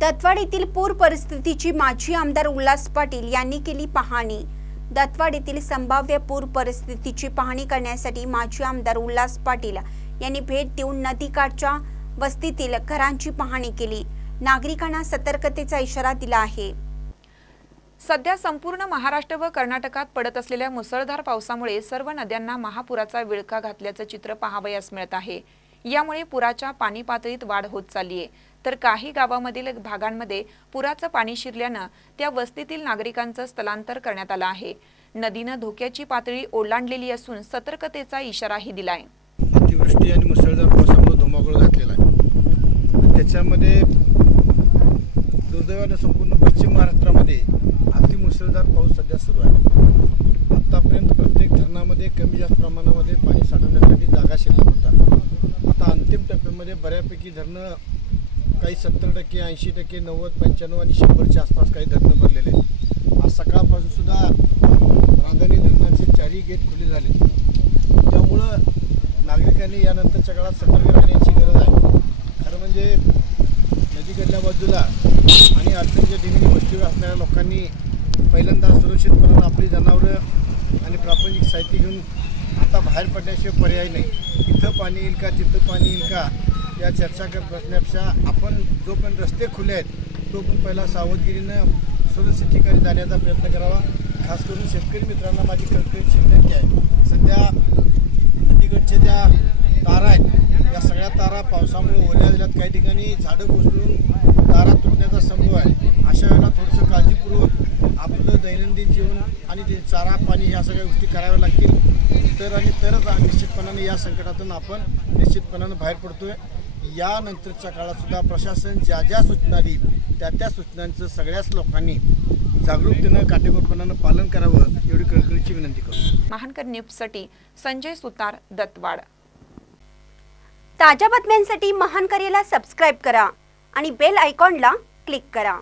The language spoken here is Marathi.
दत्वाड येथील पूर परिस्थितीची माजी आमदार उल्हास पाटील यांनी केली पाहणी. दत्वाड येथील संभाव्य पूर परिस्थितीची पाहणी करण्यासाठी माजी आमदार उल्हास पाटील यांनी भेट देऊन नदीकाठच्या वस्तीतील घरांची पाहणी केली. नागरिकांना सतर्कतेचा इशारा दिला आहे. सध्या संपूर्ण महाराष्ट्र व कर्नाटकात पडत असलेल्या मुसळधार पावसामुळे सर्व नद्यांना महापुराचा विळखा घातल्याचं चित्र पाहावयास मिळत आहे. यामुळे पुराच्या पाणी पातळीत वाढ होत चालली आहे. तर काही गावामधील भागांमध्ये पुराचं पाणी शिरल्यानं त्या वस्तीतील नागरिकांचं स्थलांतर करण्यात आलं आहे. नदीनं धोक्याची पातळी ओलांडलेली असून सतर्कतेचा इशाराही दिलाय. अतिवृष्टी आणि मुसळधार पावसामुळे धुमाकूळ घातलेला आहे. त्याच्यामध्ये दुर्दैवानं संपूर्ण पश्चिम महाराष्ट्रामध्ये अतिमुसळधार पाऊस सध्या सुरू आहे. आत्तापर्यंत बऱ्यापैकी धरणं काही सत्तर टक्के ऐंशी टक्के नव्वद पंच्याण्णव आणि शंभरच्या आसपास काही धरणं भरलेले आहेत. आज सकाळपासून सुद्धा धरणाचे चारही गेट खुले झाले. त्यामुळं नागरिकांनी यानंतरच्या काळात सतर्क राहण्याची गरज आहे. खरं म्हणजे नदीकडल्या बाजूला आणि अडचणीच्या ठिकाणी वस्तीवर असणाऱ्या लोकांनी पहिल्यांदा सुरक्षितपणानं आपली जनावरं आणि प्रापंचिक साहित्य घेऊन आता बाहेर पडण्याशिवाय पर्याय नाही. इथं पाणी येईल का तिथं पाणी येईल का या चर्चा करत बसण्यापेक्षा आपण पण रस्ते खुले आहेत तो पण पहिला सावधगिरीनं सुरक्षित ठिकाणी जाण्याचा प्रयत्न करावा. खास करून शेतकरी मित्रांना माझी कळकळीत विनंती आहे. सध्या नदीकडच्या ज्या तारा आहेत या सगळ्या तारा पावसामुळे ओल्या झाल्यात. काही ठिकाणी झाडं कोसळून तारा तुटण्याचा संभव आहे. अशा वेळेला थोडंसं काळजीपूर्वक आपलं दैनंदिन जीवन आणि ते चारा पाणी ह्या सगळ्या गोष्टी कराव्या लागतील. तर आणि तरच निश्चितपणाने या संकटातून आपण निश्चितपणानं बाहेर पडतो आहे यानंतरच्या काळात सुद्धा प्रशासन ज्या ज्या सूचना देईल त्या त्या सूचनांचं सगळ्याच लोकांनी जागरूकतेनं काटेकोरपणानं पालन करावं एवढी कळकळीची विनंती करतो महानकर न्यूजसाठी संजय सुतार दत्तवाड. ताज्या बातम्यांसाठी महान करेला सबस्क्राईब करा आणि बेल आयकॉनला क्लिक करा.